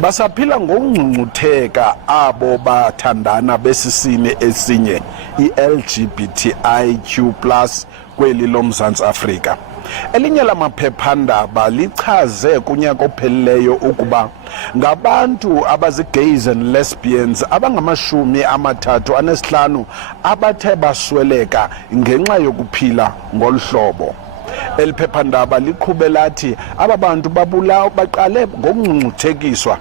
basaphila ngokungcungcutheka abo bathandana besisini esinye i-LGBTIQ+ kweli loMzantsi Afrika. Elinye lamaphephandaba lichaze kunyaka ophelileyo ukuba ngabantu abazi-gays and lesbians abangama-35 abathe basweleka ngenxa yokuphila ngolu hlobo. Eli phephandaba liqhube lathi aba bantu babulawa baqale ngokungcungcuthekiswa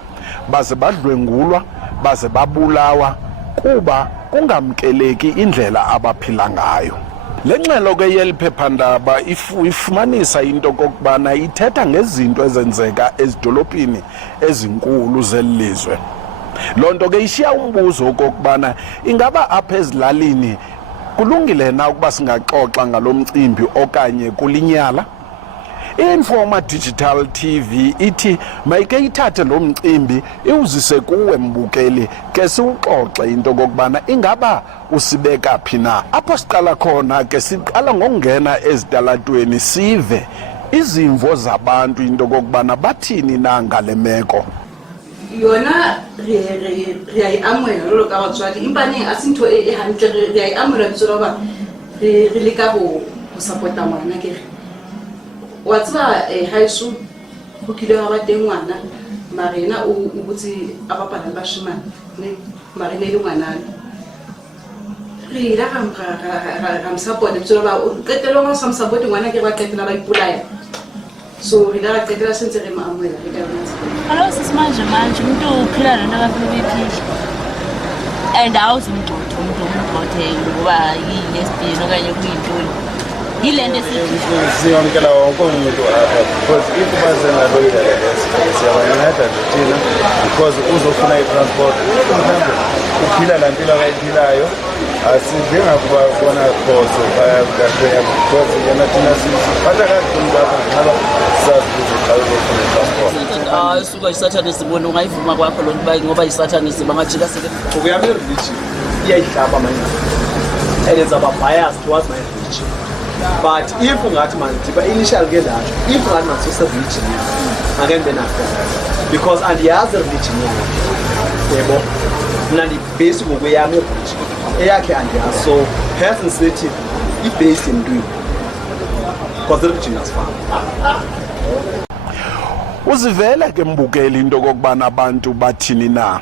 baze badlwengulwa baze babulawa kuba kungamkeleki indlela abaphila ngayo. Le ngxelo ke yeli phephandaba ifumanisa into kokubana ithetha ngezinto ezenzeka ezidolophini ezinkulu zelizwe. Loo nto ke ishiya umbuzo okokubana ingaba apha ezilalini kulungile na ukuba singaxoxa ngalo mcimbi okanye kulinyala? I-Informa Digital TV ithi mayike ithathe lo mcimbi iwuzise kuwe mbukeli ke siwuxoxe into kokubana ingaba usibeka phi na. Apho siqala khona ke siqala ngokungena ezitalatweni sive izimvo zabantu into kokubana bathini na ngale meko. Yona re a iamogela jalo ka batswadi empa neng a se ntho e hantle re a iamogela bitso la ba re leka go support-a ngwana ke re wa tseba high school go kile ga ba teng ngwana marena o botse a bapala bashimane ne marena le ngwanana re ira ga support bitso la ba qetelo go sa support ngwana ke ba qetela ba ipolaya. So we got to get us into the mamma. Hello, this is manje umuntu uphila lento kaFilipi. And awuzumuntu ngoba yi-lesbian okanye kuyintoni. Yilento siyamkela wonke umuntu apha because if bazena loyila siyabanceda thina because uzofuna i-transport mhlawumbe uphila la mpilo akayiphilayo asidingakuba bona khoso bayakuthatha because yena thina siphatha kahle umuntu apha ngaba sazibuza xa uzofuna i-transport. Suka isathane sibone ungayivuma kwakho lo nto ngoba isathane sibangajika sike ukuyami religion iyayihlaba manje and it's about bias towards my religion. But if ungathi mandiba initial ke that if ungathi mandiso religion again then after because andiyazi religion yebo mina ndi-base ngokweyami religion eyakhe andiyazi so person sithi i-based emntwini because the religion asifana. Uzivele ke mbukeli into kokubana abantu bathini na.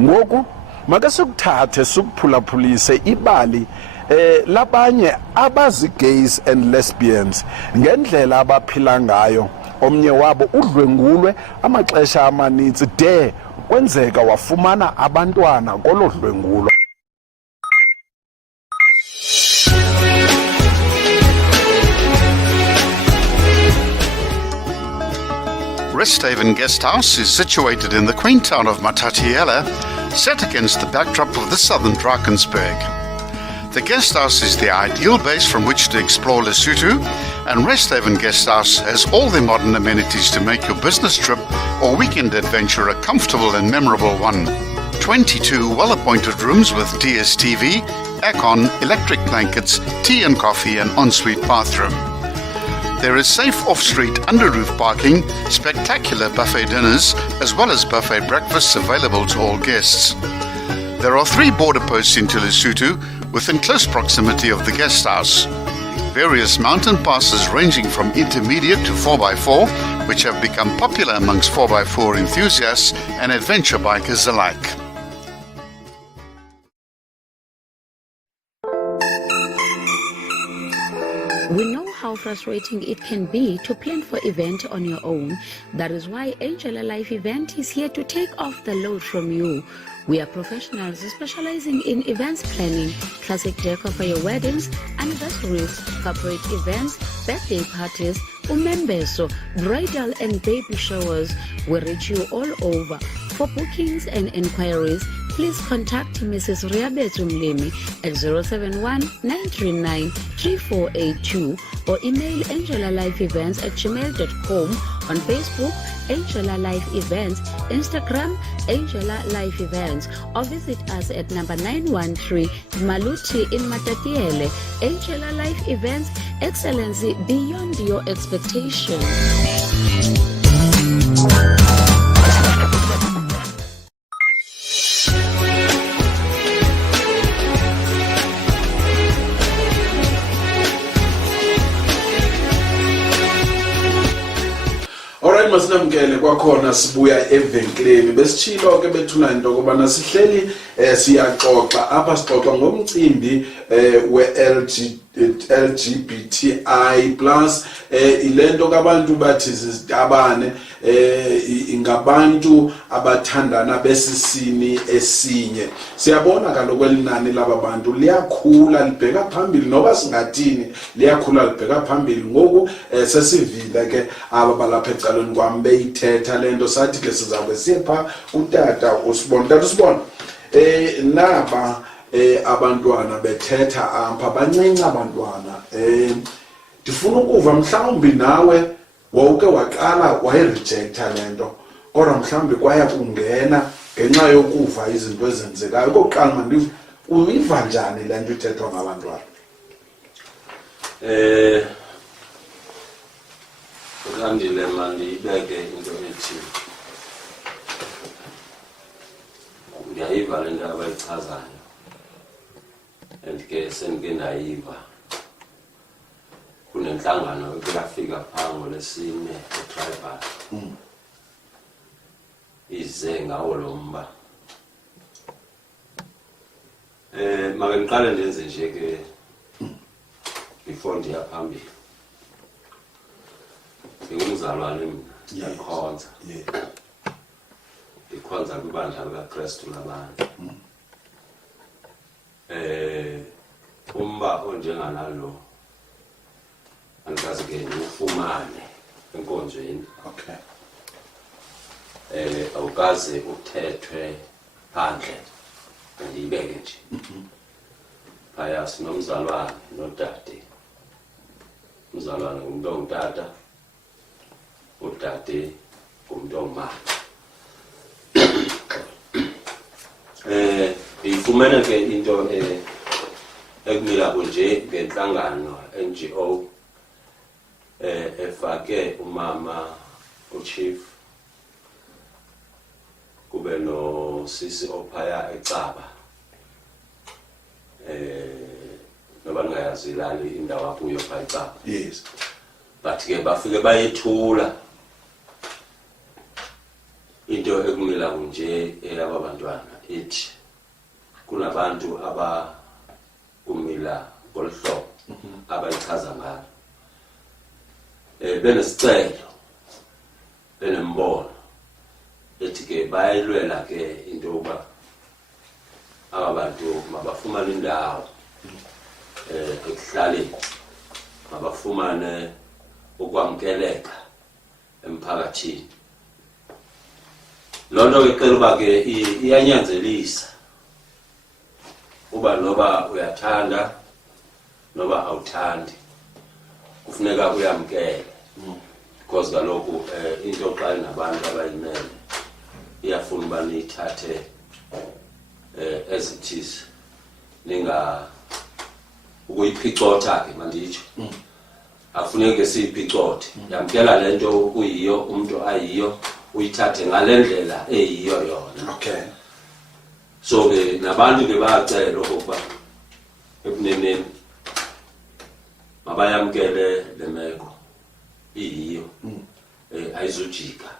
Ngoku make sikuthathe sikuphulaphulise ibali labanye abazi-gays and lesbians ngendlela abaphila ngayo. Omnye wabo udlwengulwe amaxesha amanintsi de kwenzeka wafumana abantwana kolo dlwengulo. Resthaven Guest House is situated in the quaint town of Matatiele, set against the backdrop of the southern Drakensberg. The guest house is the ideal base from which to explore Lesotho, and Resthaven Guest House has all the modern amenities to make your business trip or weekend adventure a comfortable and memorable one. 22 well-appointed rooms with DSTV, aircon, electric blankets, tea and coffee, and ensuite bathroom. There is safe off-street under-roof parking, spectacular buffet dinners, as well as buffet breakfasts available to all guests. There are 3 border posts into Lesotho, within close proximity of the guest house. Various mountain passes ranging from intermediate to 4x4, which have become popular amongst 4x4 enthusiasts and adventure bikers alike. We know how frustrating it can be to plan for event on your own. That is why Angela Life Event is here to take off the load from you. We are professionals specializing in events planning, classic decor for your weddings, anniversaries, corporate events, birthday parties, umembeso, bridal and baby showers. We reach you all over. For bookings and inquiries, please contact Mrs. Riabetu Mlemi at 071-939-3482 or email angelalifeevents@gmail.com, on Facebook, Angela Life Events, Instagram, Angela Life Events, or visit us at number 913 Maluti in Matatiele. Angela Life Events, excellency beyond your expectations. right masinamkele kwakhona sibuya evenkleni besitshilo ke bethuna into kubana sihleli siyaxoxa apha sixoxa ngomcimbi we-LGBTQI+ ilento kabantu bathi zizidabane ngabantu abathandana besisini esinye. Siyabona kaloku elinani laba bantu liyakhula libheka phambili noba singathini liyakhula libheka phambili ngoku sesivile ke aba balapha ecaleni kwami beyithetha lento sathi ke sizabe siyepha utata usibona naba abantwana bethetha apha bancinci abantwana ndifuna ukuva mhlawumbi nawe wawuke waqala wayirejecta lento kodwa mhlawumbi kwaya kungena ngenxa yokuva izinto ezenzekayo kokuqala mandive uyiva njani le nto ithethwa ngabantwana Ngandile mandibeke into ethi ndiyayiva le nto abayichazayo and ke sendike ndayiva kunenhlangano ekuyafika phango lesine etribal ize ngawo lo mba make ngiqale ndenze nje ke before ndiya phambili ngingumzalwane mina ndiyakhonza ndikhonza kwibandla likaKristu labantu umba onjenganalo andikaze ke ufumane enkonzweni awukaze uthethwe phandle andiyibeke nje phaya sinomzalwane nodade umzalwane ngumuntu ongutata udade ngumuntu ongumama ifumene ke into ekumila kunje ngenhlangano NGO efake umama uchief kube no sisi ophaya eCaba noba ngayazi lali indawo akuyo phaya eCaba yes but ke bafike bayethula into ekumila kunje elaba bantwana ithi kunabantu abakumila ngolhlobo abayichaza ngalo benesicelo benembono ethi ke bayilwela ke into yokuba abantu mabafumane indawo ekuhlaleni mabafumane ukwamkeleka emphakathini. Lonto ke cela uba ke iyanyanzelisa uba noba uyathanda noba awuthandi kufuneka uyamkele because kaloku into xa inabantu abayimele iyafuna uba niyithathe as it is ninga ukuyiphicotha ke manditsho afuneke siyiphicothe yamkela lento kuyiyo umuntu ayiyo uyithathe ngalendlela eyiyo yona. Okay. So ke nabantu ke bayacela ukuba ebuneneni mabayamkele lemeko iyiyo ayizujika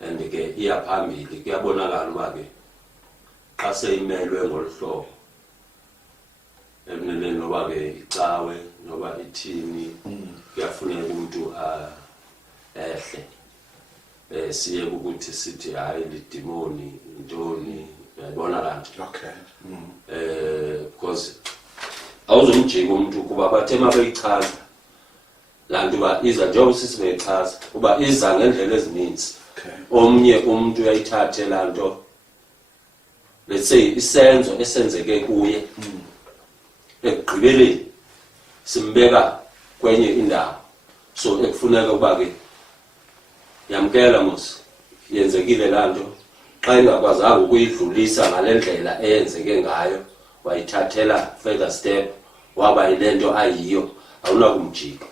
and ke iyaphambili kuyabonakala uba ke xa seyimelwe ngolhlobo ebuneneni noba ke icawe noba ithini kuyafuneka umuntu ehle siye ukuthi sithi hayi lidimoni intoni yabona kanti because awuzomjika umuntu kuba bathe mabeyichaza lantu ba iza njengoba sisibeyichaza kuba iza ngendlela ezininzi omnye umuntu uyayithathe lanto let's say isenzo esenzeke kuye ekugqibeleni simbeka kwenye indawo so ekufuneka kuba ke yamkela mos yenzekile lanto xa ingakwazanga ukuyidlulisa ngalendlela eyenzeke ngayo wayithathela further step waba yilento ayiyo awunakumjika.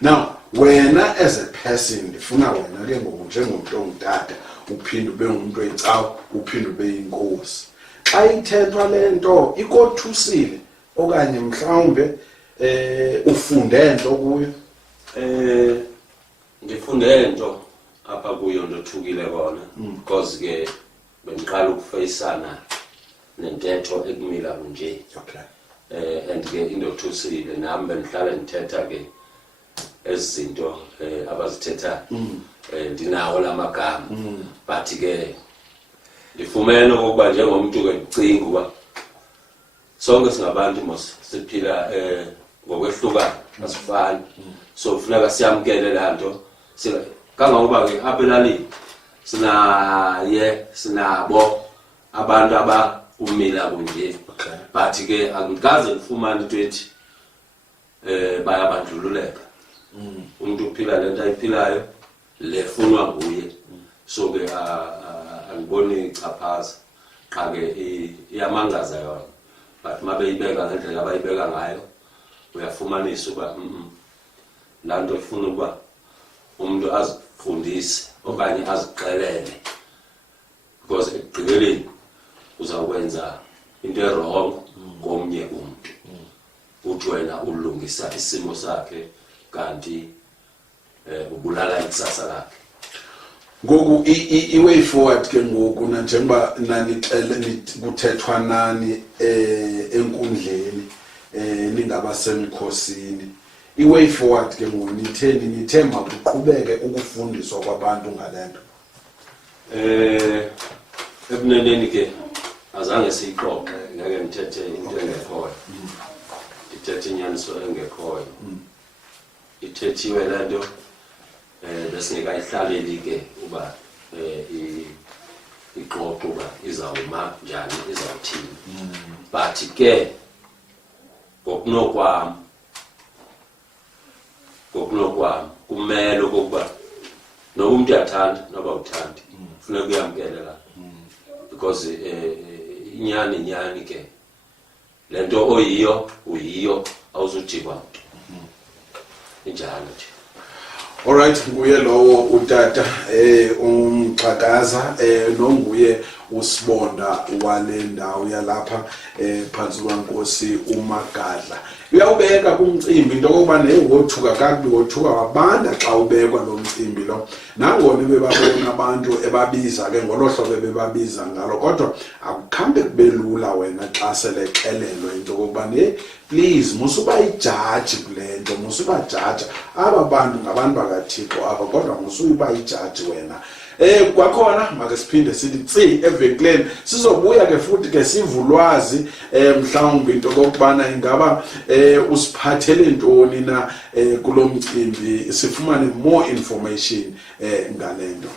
Now wena as a person ndifuna wena ke ngoku njengomuntu ongutata uphinde ube ngumuntu oyicawa uphinde ube inkosi xa ithethwa lento ikothusile okanye mhlawumbe ufunde into kuyo ngifunde into apha kuyo ndothukile kona because ke bengiqala ukufeyisana nentetho ekumila nje. Okay. And ke indothusile nami bengihlala ngithetha ke ezinto abazithetha ndinawo lamagama but ke ndifumene ukuba njengomuntu ke ndicinga uba sonke singabantu mos siphila ngokwehlukana asifani so kufuneka siyamkele lanto kangangoba ke apha elalini sinabo abantu abakumila kunje but ke angikaze ngifumane into ethi bayabandlululeka umuntu uphila lento ayiphilayo lefunwa nguye so ke angiboni ichaphaza qha ke iyamangaza yona but mabeyibeka ngendlela abayibeka ngayo uyafumanisa uba lanto ifuna uba umuntu azifundise okanye azixelele because ekugqibeleni uzakwenza into wrong komnye umuntu uthi wena ulungisa isimo sakhe kanti ubulala ikusasa lakhe. Ngoku i-way forward ke ngoku njengoba nanixele kuthethwa nani enkundleni ningabasemkhosini i-way forward ke ngoku nithe makuqhubeke ukufundiswa kwabantu ngalento. Ebuneneni ke azange siyixoxe ngeke ngithethe into engekhoyo ithethe inyaniso engekhoyo ithethiwe lento besingekayihlaleli ke uba ixoxo uba izawuma njani izawuthini but ke ngokunokwam kumele okokuba noba umuntu uyathanda noba uthandi kufuneka uyamkelela because inyani ke lento oyiyo uyiyo awuzujikwa mntu injalo nje. Alright, nguye lowo utata umxhakaza nonguye usibonda wale ndawo yalapha phansi kwaNkosi uMagadla. Uyawubeka kumcimbi into kokuba newothuka kakubi wothuka wabanda xa ubekwa lo mcimbi lo. Nangona bebabona abantu ebabiza ke ngolohlobo bebabiza ngalo kodwa akukhambe kubelula wena xa selexelelwe into kokuba please musuba ijaji kulento musuba jaja aba bantu ngabantu bakaThixo aba kodwa musuba ijaji wena. Kwakhona make siphinde sithi tsi evenkileni sizobuya ke futhi ke sivulwazi mhlawumbe into kokubana ingaba usiphathele ntoni na kulo mcimbi sifumane more information ngalento.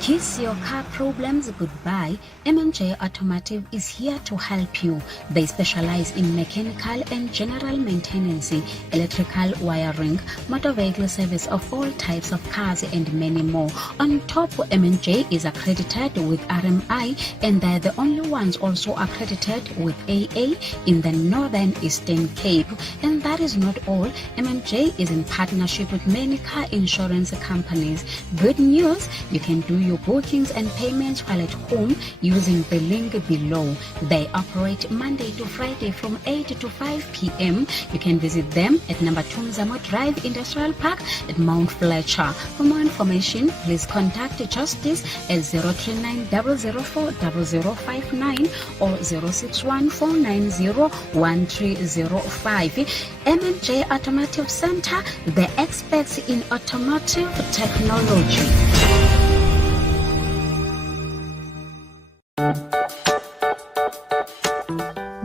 Kiss your car problems goodbye. M&J Automotive is here to help you. They specialize in mechanical and general maintenance, electrical wiring, motor vehicle service of all types of cars and many more. On top, M&J is accredited with RMI and they're the only ones also accredited with AA in the Northern Eastern Cape. And that is not all. M&J is in partnership with many car insurance companies. Good news, you can do your bookings and payments while at home using the link below. They operate Monday to Friday from 8 to 5 p.m. You can visit them at number 2 Mzamo Drive Industrial Park at Mount Fletcher. For more information, please contact Justice at 039-004-0059 or 061-490-1305. M&J Automotive Center, the experts in automotive technology.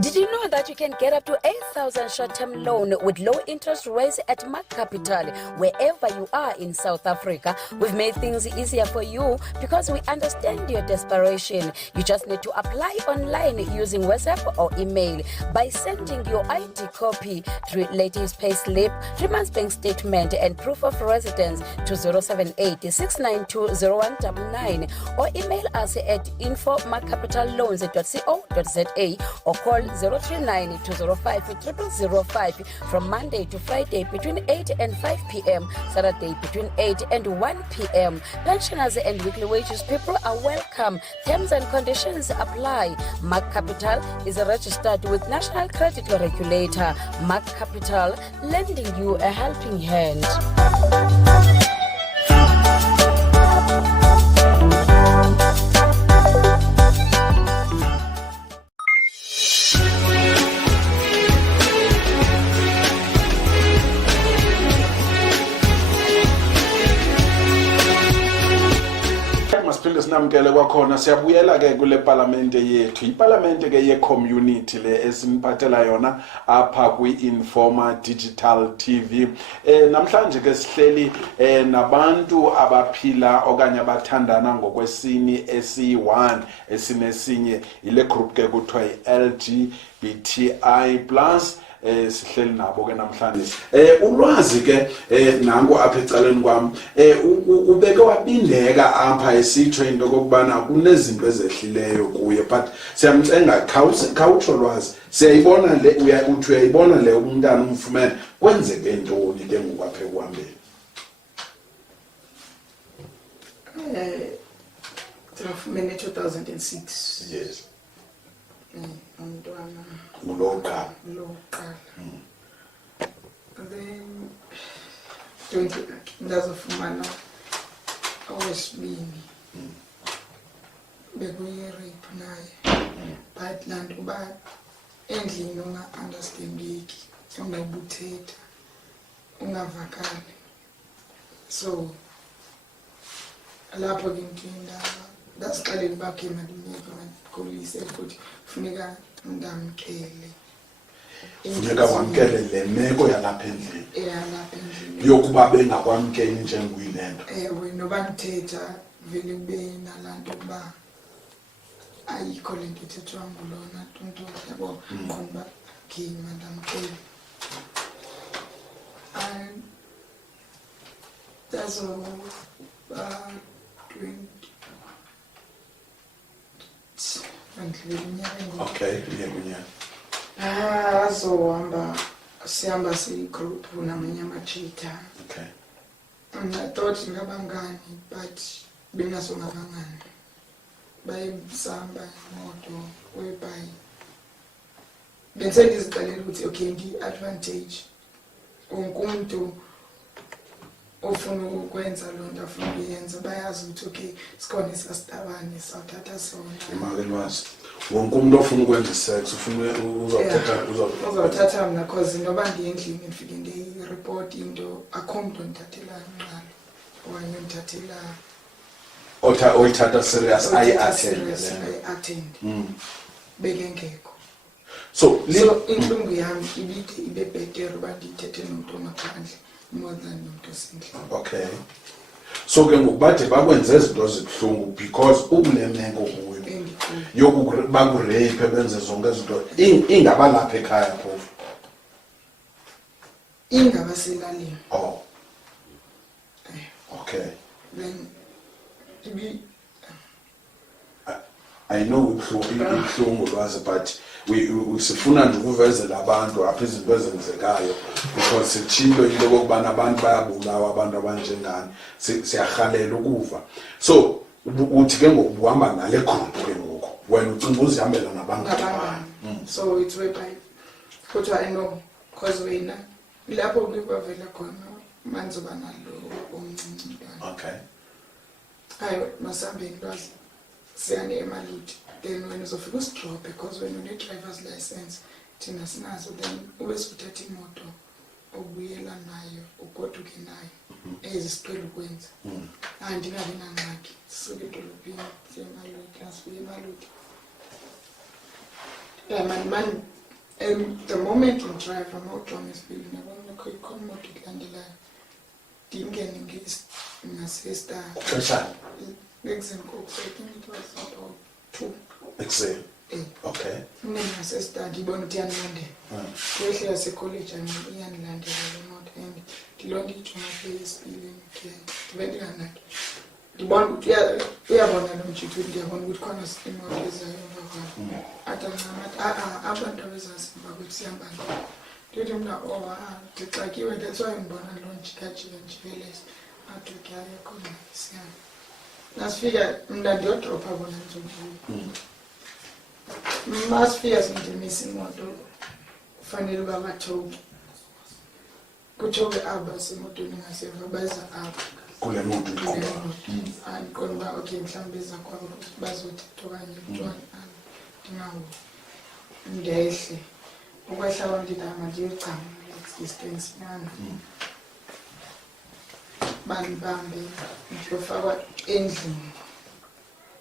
Did you know that you can get up to 8,000 short-term loan with low interest rates at Mark Capital wherever you are in South Africa? We've made things easier for you because we understand your desperation. You just need to apply online using WhatsApp or email by sending your ID copy through latest pay slip, 3 months bank statement and proof of residence to 078-692-0199 or email us at info@markcapitalloans.co.za or call 039 09205 from Monday to Friday between 8 and 5 p.m., Saturday between 8 and 1 p.m. Pensioners and weekly wages people are welcome. Terms and conditions apply. Mark Capital is registered with National Credit Regulator. Mark Capital, lending you a helping hand. Masiphinde sinamkele kwakhona siyabuyela ke kule parliamente yethu iparlamente ke ye community le esiniphathela yona apha kwi-Informa Digital TV. Namhlanje ke sihleli nabantu abaphila okanye abathandana ngokwesini esi1 esinesinye ile group ke kuthiwa LGBTQI+. Sihleli nabo ke namhlanje ulwazi ke nango apha ecaleni kwami ubeke wabindeka apha esitsho into kokubana kunezinto ezehlileyo kuye but siyamcenga khawutsho lwazi siyayibona le uyayibona le umntana umfumene kwenzeke ntoni ke ngokwaphe kuhambeni Trafumene 2006 yes umntwana uloqala then 20 ndazofumana owesibini bekuyi-rape naye but lanto uba endlini unga-understandeki ungabuthetha ungavakali so lapho ke ndasixelela uba khe mandimyeke mandikolise futhi funeka ndamkele funeka wamkele le meko yalapha endlini yokuba bengakwamkeli njenguyile nto ewe noba ndithetha vele kube nalaa nto ukuba ayikho le nto ithethwa ngulona nto yabo qonda uba gima ndamkele and that's all 20 okay azohamba sihamba siyigroup namanye amachitha okay and I thought ngabangani but bengasongabangani bayisamba imoto whereby bensendiziqalela ukuthi okay ngi-advantage umuntu ofuna ukwenza loo nto afuna ukuyenza bayazi ukuthi okay sikhona isasitabane sawuthatha sona imali lwazi wonke umuntu ofuna ukwenza isex ufuna uzawuthatha mna cause noba ndiye endlini ndifike ndiyireport into akho mntu ndithathela nqalo okanye ndithathela oyithatha serious ayi-attend bekengekho so intlungu yam ibe bhetere uba ndiyithethe nomntu ongaphandle more than nomntu osendlini okay so ke ngokubade bakwenze izinto zibuhlungu because ukule meko kuyo yokubakureyiphe benze zonke izinto ingaba lapha ekhaya phofu ingaba selalini okay then I know ubuhlungu lwazi but sifuna nje ukuvezela abantu apha izinto ezenzekayo because sitshilo into kokubana abantu bayabulawa abantu abanjengani siyarhalela ukuva so uthi ke ngokuhamba nale group ke ngoku wena ucinga uzihambela nabantu so it's whereby kodwa I know cause wena lapho kubavela khona manzoba nalo omncinci mntwana okay hayi masambeni lwazi siyane emaliti then when uzofika usidrop because when une-driver's license thina sinazo then ube suthatha imoto ubuyela nayo ugoduke nayo ezisicela ukwenza andingabi nangxaki sisuke edolophini siye emaloti asibuye emaloti man the moment ngidrive amawujonga esipilini yabona khona imoto ilandelayo ndingene ngasesta ekuseni koku I think it was about 2 ekuseni okay ngingasesta ndibona ukuthi yanilandela kwehle yasekholeji iyanilandela le moto and ndilonto ijonga phe esipilini ndibe ndinganaki ndibona ukuthi uyabona lo mjithu ndiyabona ukuthi khona imoto ezayo emva kwakho abantu abezasimba ukuthi sihamba ndithi mna ndixakiwe that's why ndibona lo njikajika njikeleza athi ukyaye khona sihamba nasifika mna ndiyodropha bona ndizobuya masifika sindimisa imoto kufanele uba bathoke kuthoke aba semotweni ngasemva beza apha kule moto andiqonda uba okay mhlawumbi beza kwabo bazothetha okanye kuthiwa ndingawo ndehle ukwehla kwam ndidama ndiyocama distance nyana bandibambe ndiyofakwa endlini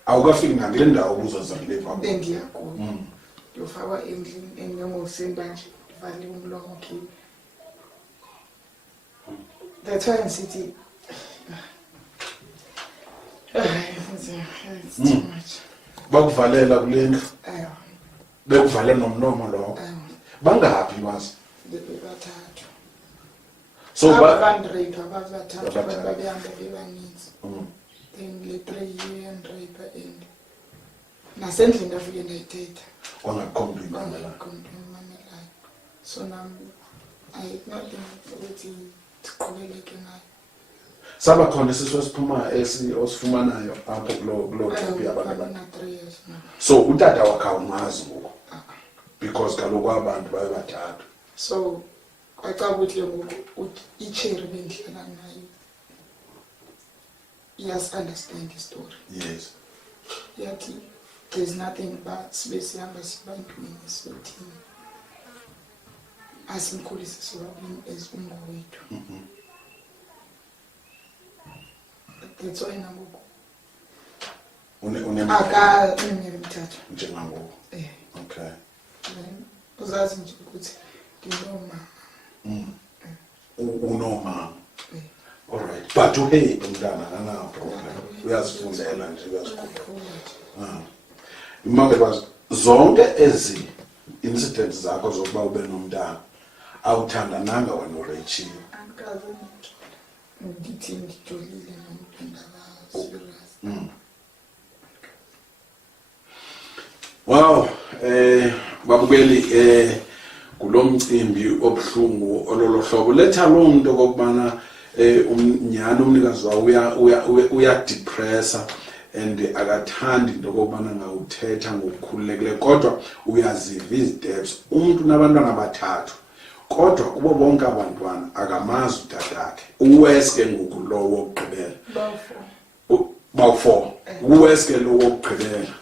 awukafiki nakule ndawo ubuzozakule phaa bendiyakuyo ndiyofakwa endlini endingokuseni banje ndivale umlomo khiwe that's why ngisithi it's too much bakuvalela kule ndlu bekuvale nomlomo lowo bangaphi wazi bathathu so bandrape ababathathu babehamba bebaninzi then le 3 year ndrape and nasendlini ndafike ndayithetha kwangakhomplimamelayo so nam nothing ukuthi siqhubeleke nayo saba khona isizwe osifumanayo apho kulo group yabantu na 3 years now. so utata wakhe awumazi ngoku because kaloku abantu baye bathathu So kwaca ukuthi ngoku icherry bendihlala nayo yes understand the story yes yathi there's nothing but sibesihamba sibantwini sibathini asimkhulise sobabini as ungowethu that's why nangoku uneminyaka emithathu njengangoku okay uzazi nje ukuthi nginomama unomama alright but uhate umntana kana problem uyazifundela nje uyazikhulula imake kwazi zonke ezi incidents zakho zokuba ube nomntana awuthandananga wena uRachel angazi ngithi ngijolile nomntana serious wow babukeli kulomcimbi obhlungu ololohlobo letha lo muntu okubana umnyana umnikazi wawo uya depressa and akathandi into okubana ngawuthetha ngokukhululekile kodwa uyaziva iziteps umuntu nabantwana bathathu kodwa kubo bonke abantwana akamazi utatakhe uweske ngokulowo okugqibela bawu4 uweske lo okugqibela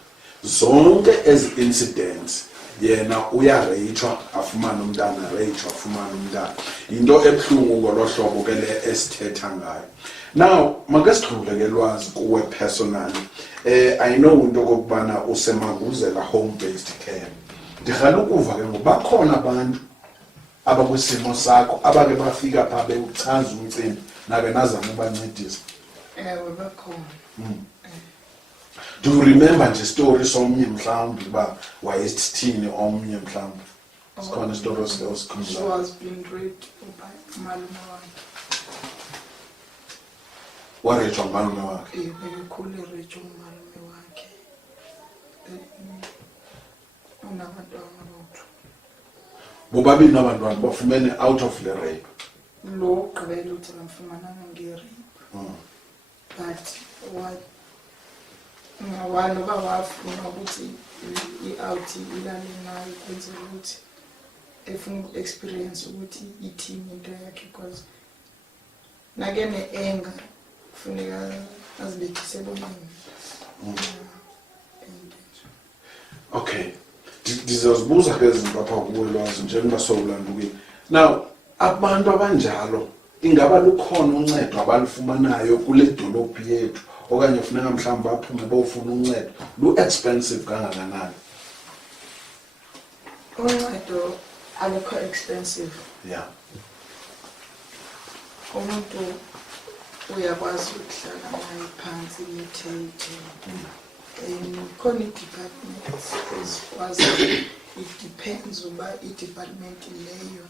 zonke ezi incidents yena uyareyithwa afumana umntana reyithwa afumana umntana into ebhlungu ngolohlobo ke le esithetha ngayo now make sidlule ke lwazi kuwe personally I know into kokubana usemanguzela home based care ndirhala ukuva ke ngoba khona abantu abakwisimo sakho abake bafika pha beuchaza umcimbi nabe nazama ubancedisa bakhona do you remember nje story somnye mhlawumbi ba wayesithini omnye mhlawumbi sikhona story she was being raped by malume wakhe warechwa malume wakhe bekhule rechwa malume wakhe unabantwana bothu bobabini abantwana bafumene out of the rape lo gqibela uthi bamfumananga nge-rape but what wanoba wafuna ukuthi i-out ilale nayo kwenzela ukuthi efuna uku-experience ukuthi ithini into yakhe because nake ne-anger kufuneka azibethise ebomini okay ndizozibuza ke izinto apha kuwe lwazi njengoba sowulandukile now abantu abanjalo ingaba lukhona uncedo abalufumanayo kule dolophu yethu okanye ufuneka mhlawumbi baphume bofuna uncedo lu-expensive kangakanani uncedo alukho expensive yeah umuntu uyakwazi ukuhlala naye phansi nithethe khona i-department ezikwazi it depends uba i-department leyo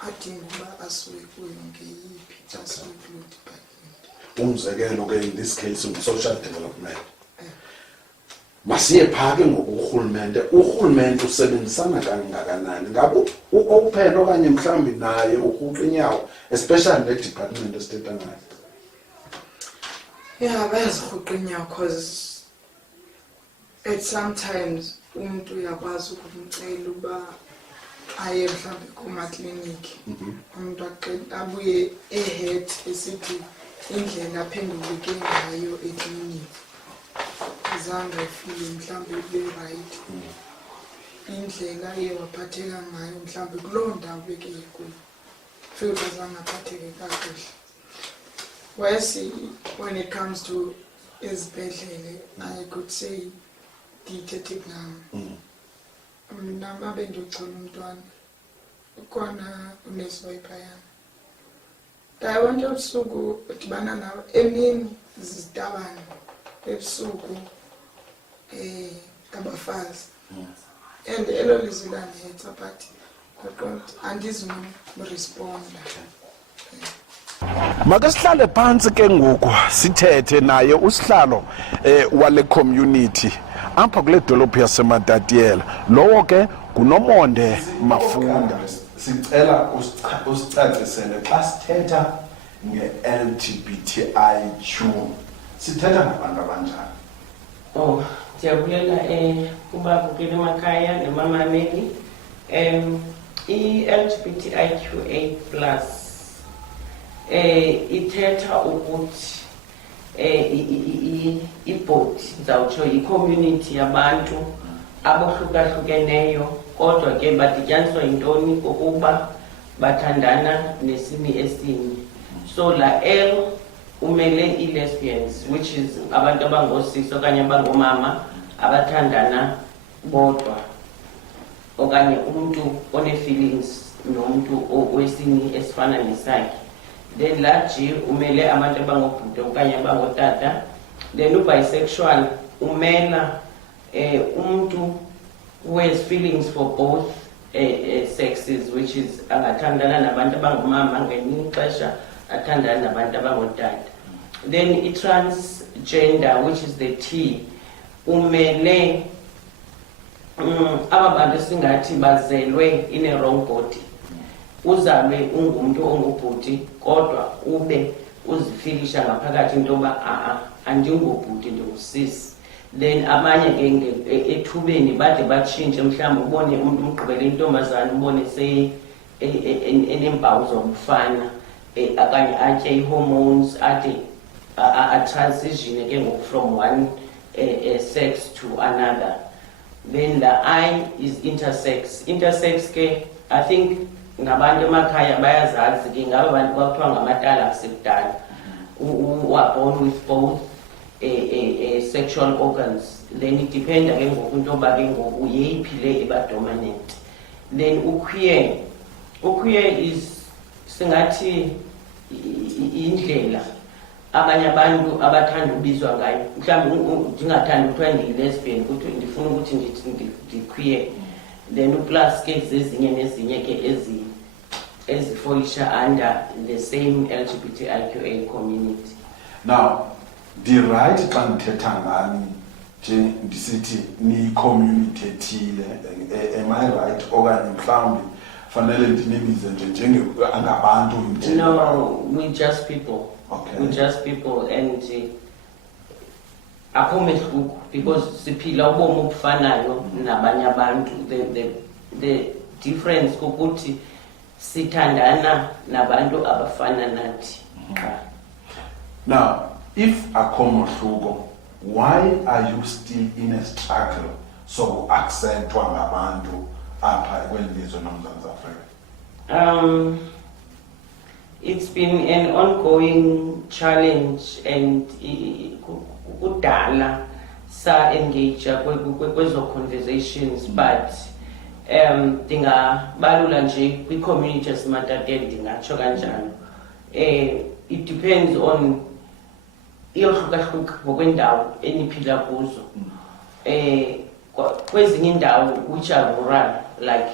adinga uba asuke kuyo ngeyiphi asuke kulo department umzekelo ke in this case social development masiye phake urhulumente usebenzisana kangakanani ngabe uopen okanye mhlambi naye uhuqa inyawo especially le department esithetha ngayo. Yeah, bayazihuqa inyawo because at sometimes umuntu uyakwazi ukumcela uba aye mhlambe kumakliniki umuntu abuye ahead esithi indlela aphenduleke ngayo ekliniki zange feel mhlambe be right indlela yewaphatheka ngayo mhlambe kulowo ndawo bekeye kuyo feel zange aphatheke kakuhle. When it comes to izibhedlele, I could say dietetic now. Nama benduchona umntwana ukhona unesibayipayana ndayibona ebusuku udibana nawo emini zizitabane ebusuku ngabafazi and elo lizwi lanetha but andizumresponda. Make sihlale phansi ke ngoku sithethe naye usihlalo wale community apha kule dolophu yaseMatatiyela lowo ke nguNomonde Mafunda. Sicela usicacisele xa sithetha nge-LGBTIQ sithetha ngabantu abanjani? Oh, ndiyabulela kubabukeli emakhaya nemamameli. I-LGBTIQA+ ithetha ukuthi ibhodi ndizawutsho i-community yabantu abohlukahlukeneyo kodwa ke badityaniswa yintoni kokuba bathandana nesini esinye. So la L umele i-lesbians which is abantu abangoosisi okanye abangomama abathandana bodwa okanye umuntu one-feelings nomuntu wesini esifana nesakhe. Then la G umele abantu abangobhuti okanye abangotata. Then u-bisexual umela umuntu who has feelings for both sexes which is angathandana nabantu abangomama ngelinye ixesha athandana nabantu abangotata. Then i-transgender which is the T umele aba bantu singathi bazelwe in a wrong body. Uzalwe ungumuntu ongubhuti kodwa ube uzifilisha ngaphakathi into yoba andingubhuti ndingusisi. Then abanye ke ethubeni bade batshintshe mhlawumbe ubone umuntu umgqibele intombazana ubone eneempawu zobufana okanye atye i-hormones ade a-transition ke ngoku from one sex to another. Then the I is intersex. Intersex ke I think ngabantu emakhaya bayazazi ke ngabo bantu kwakuthiwa ngamatala kusekudala who are born with both sexual organs. Then it depends ke ngoku into yoba ke ngoku yeyiphi le eba dominant. Then uqueer is singathi indlela abanye abantu abathanda ubizwa ngayo mhlawumbe ndingathanda ukuthiwa ndiyi-lesbian kuthi ndifuna ukuthi ndiqueer. Then plus ke zezinye nezinye ke ezifolisha under the same LGBTIQA community. Now the right xa ndithetha ngani nje ndisithi ni-community ethile am I right okanye mhlawumbi fanele ndinibize nje njengabantu? No, we just people. Okay. We just people and akho mehluko because siphila ubomi obufanayo nabanye abantu. The difference kukuthi sithandana nabantu abafana nathi. Now if akho mehluko, why are you still in a struggle so acceptwa ngabantu apha kweli lizwe noMzantsi Afrika? It's been an ongoing challenge and kudala sa engage kwezo conversations but ndingabalula nje kwi-community yaseMatatiyela ndingatsho kanjalo. It depends on iyohlukahluka ngokwendawo eniphila kuzo. Kwezinye indawo which are rural like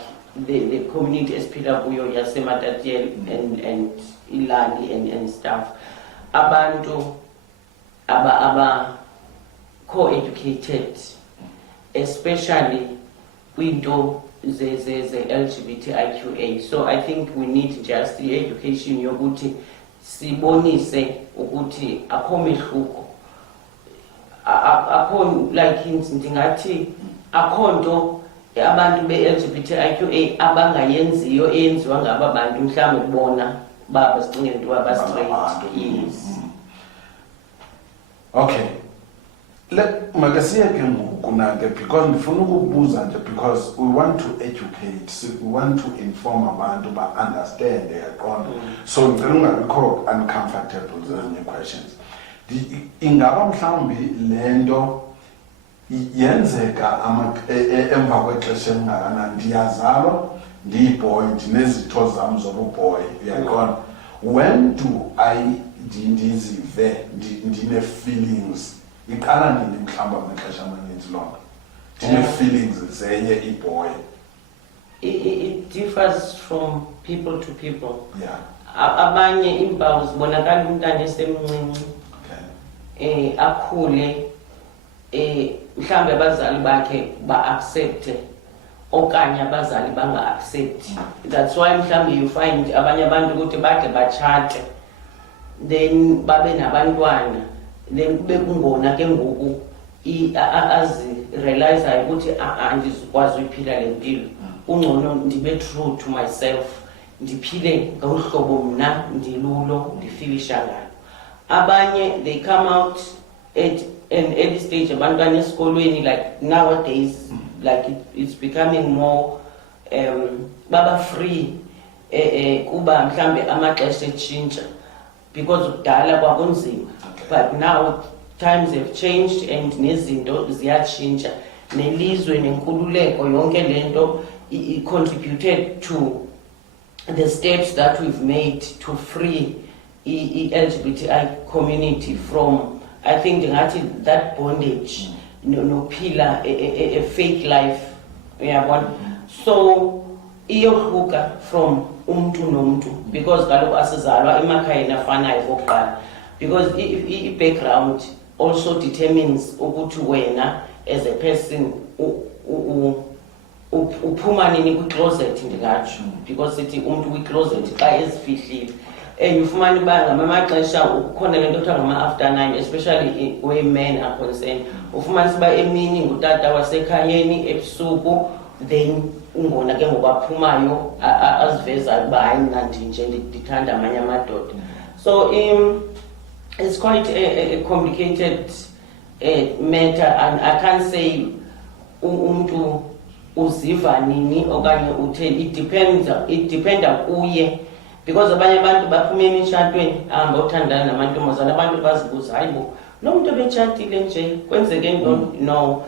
the community esiphila kuyo yaseMatatiyela and ilali and stuff abantu aba co-educated, especially kwinto ze LGBTQI. So I think we need just the education yokuthi sibonise ukuthi akho mehluko, akho like ndingathi akho nto abantu be-LGBTQA abangayenziyo eyenziwa ngaba bantu mhlawumbe kubona baba sicinge into aba-straight. Yes. Okay. Makasiye ke ngoku nake because ndifuna ukubuza nje because we want to educate, we want to inform abantu ba understand yaqonda. So ngicela ungabikho uncomfortable zezinye questions. Ingaba mhlawumbi lento yenzeka emva kwexesha elingakanani ndiyazalwa ndiyiboy ndinezitho zam zobuboy uyaqonda. When do I ndizive ndine-feelings iqala nini mhlawumbi amaxesha amaninzi lonke ndine-feelings zenye iboy? It differs from people to people. Yeah. Abanye impawu zibonakala umntana esemncinci, akhule, mhlawumbe abazali bakhe ba-accepte okanye abazali banga-accepti. That's why mhlawumbe you find abanye abantu ukuthi bade batshate then babe nabantwana then bekungona ke ngoku azirealizayo ukuthi andizikwazi uyiphila le mpilo, ungcono ndibe true to myself, ndiphile ngahlobo mna ndilulo ndifilisha ngayo. Abanye they come out at an early stage, abantwana esikolweni, like nowadays, like it's becoming more baba free kuba mhlambe amaxesha etshintsha because ukudala kwakunzima. But now times have changed and nezinto ziyatshintsha, nelizwe nenkululeko yonke lento contributed to the steps that we've made to free LGBTI community from, I think that bondage, nophila a fake life. So iyohluka from umntu nomntu because kaloku asizalwa emakhaya nafanayo kokuqala, because i-background also determines ukuthi wena as a person uphuma nini kwi-closet ndingatsho, because sithi umntu kwi-closet xa ezifihlile. And ufumane uba ngamamaxesha ukhona lento kuthiwa ngama-after 9, especially where men are concerned. Ufumanise uba emini ngutata wasekhayeni, ebusuku then ungona ke ngokwaphumayo azivezayo uba hayi mna ndinje ndithanda amanye amadoda. So it's quite a complicated matter, and I can't say umntu uziva nini okanye utheni. It depends kuye, because abanye abantu baphuma emitshatweni ahamba uthandana namantombazana, abantu bazibuza hayi bo lo muntu ebetshatile nje kwenzeke ntoni. No,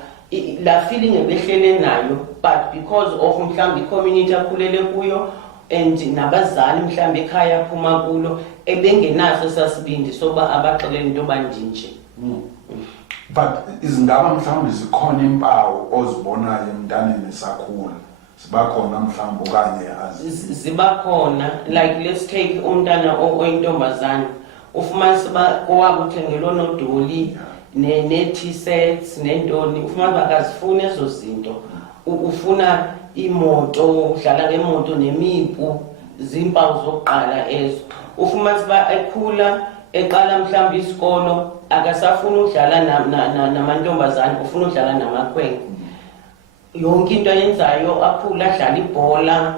la feeling ebehlele nayo, but because of mhlawumbe i-community akhulele kuyo and nabazali mhlawumbe ekhaya aphuma kulo ebengenaso sasibindi soba abaxelele into yoba ndinje. But izingaba mhlawumbe zikhona impawu ozibonayo emntaneni esakhula, zibakhona mhlawumbe okanye zibakhona? Like let's take umntana oyintombazana, ufumanise uba kowabo uthengelwa nodoli ne-T-sets nentoni, ufumanise uba akazifuni ezo zinto. Ufuna imoto, udlala ngemoto nemipu, zimpawu zokuqala ezo. Ufumanise uba ekhula eqala mhlawumbe isikolo akasafuni udlala namantombazane, ufuna udlala namakhwenkwe. Yonke into ayenzayo akhula adlala ibhola,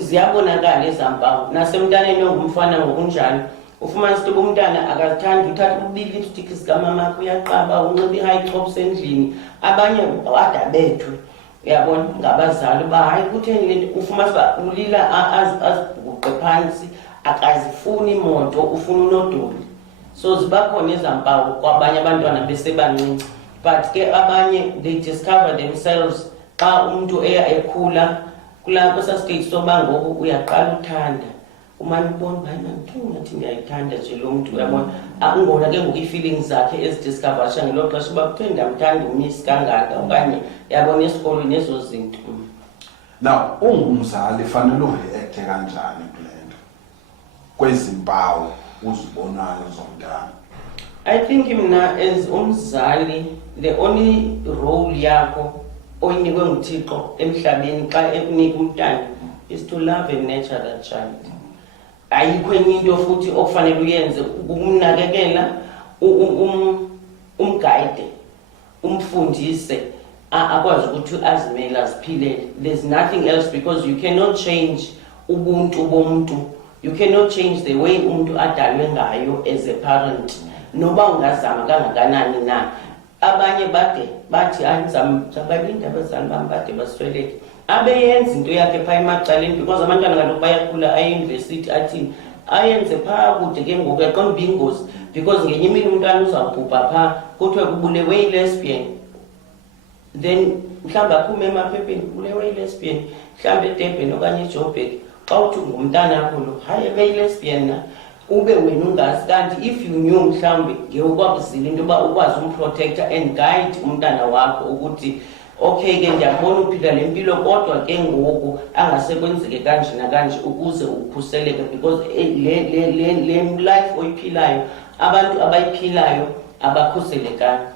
ziyabonakala ezampawu. Nasemntaneni ongumfana ngokunjalo, ufumanise uba umntana akathandi uthatha i-lipstick zikamamakhe, uyaqaba, unxiba i-high tops endlini. Abanye adabethwe, uyabona, ngabazali uba hayi kutheni le nto. Ufumanise uba ulila azibhuqe phantsi, akazifuni imoto, ufuna unodoli. So zibakhona ezampawu kwabanye abantwana besebancinci. But ke abanye they discover themselves xa umuntu ekhula kulaa kwesa stage soba ngoku uyaqala uthanda, umane ubona uba nantoni ngathi ndiyayithanda nje lo mntu, uyabona. Ngona ke ngoku ii-feelings zakhe ezidiscoversha ngelo xesha uba kuthiwe ndamthanda umisi kangaka okanye yabona esikolweni ezo zinto. Now ungumzali fanele ureacte kanjani kule nto, kwezi mpawu uzibonayo zomntana? I think mina as umzali, the only role yakho oyinikwe nguThixo emhlabeni xa ekunika umntana is to love and nurture that child. Ayikho enye into futhi okufanele uyenze ukumnakekela, umguide, umfundise akwazi ukuthi azimele aziphilele. There's nothing else, because you cannot change ubuntu bomuntu. You cannot change the way umuntu adalwe ngayo as a parent. Noba ungazama kangakanani na. Abanye bathi zabalinda abazali bami bade basweleke. Abeyenza into yakhe phaa emacaleni, because abantwana kaloku bayakhula ayunivesithi athini ayenze phaa kude ke ngoku yaqonda uba ingozi, because ngenye imini umntwana uzawubhubha phaa kuthiwe kubulewe i-lesbian, then mhlawumbi aphume emaphepheni kubulewe i-lesbian, mhlawumbi eDurban okanye eJoburg. Xa uthi ngumntana akho lo hayi ebeyi-lesbian na, ube wena ungazi. Kanti if you knew mhlawumbi ngewukwakuzile into yoba ukwazi umprotector and guide umntana wakho ukuthi okay ke ndiyabona uphila le mpilo kodwa ke ngoku angasekwenzeke kanje nakanje ukuze ukhuseleke, because le life oyiphilayo abantu abayiphilayo abakhuselekanga.